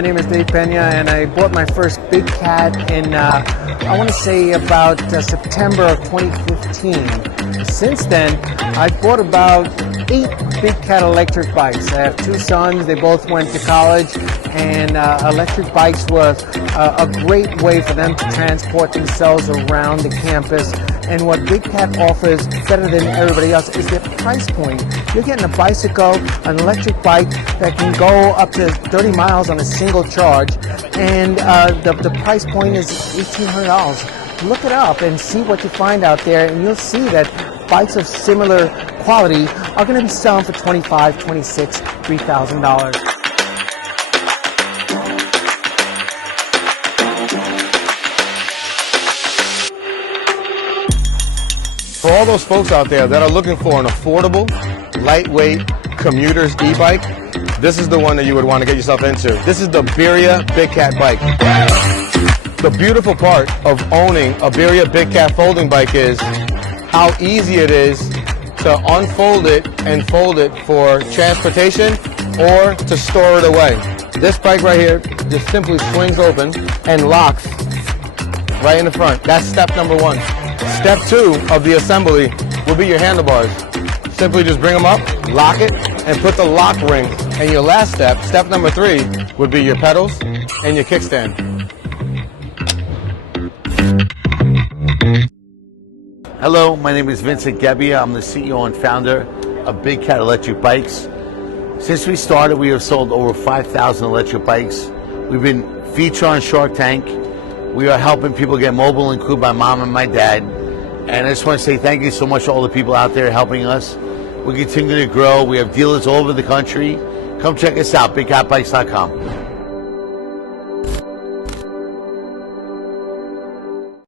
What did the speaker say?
My name is Dave Pena, and I bought my first Big Cat in, I want to say about September of 2015. Since then, I've bought about 8 Big Cat electric bikes. I have 2 sons. They both went to college, and electric bikes were a great way for them to transport themselves around the campus. And what Big Cat offers better than everybody else is their price point. You're getting a bicycle, an electric bike that can go up to 30 miles on a single charge, and the price point is $1,800. Look it up and see what you find out there, and you'll see that bikes of similar quality are going to be selling for $25,000, $26,000, $3,000. For all those folks out there that are looking for an affordable, lightweight commuter's e-bike, this is the one that you would want to get yourself into. This is the Biria Big Cat bike. The beautiful part of owning a Biria Big Cat folding bike is how easy it is to unfold it and fold it for transportation or to store it away. This bike right here just simply swings open and locks right in the front. That's step number 1. Step 2 of the assembly will be your handlebars. Simply just bring them up, lock it, and put the lock ring. And your last step, step number 3, would be your pedals and your kickstand. Hello, my name is Big Cat Biria. I'm the CEO and founder of Big Cat Electric Bikes. Since we started, we have sold over 5,000 electric bikes. We've been featured on Shark Tank. We are helping people get mobile, including my mom and my dad. And I just want to say thank you so much to all the people out there helping us. We continue to grow. We have dealers all over the country. Come check us out, bigcatbikes.com.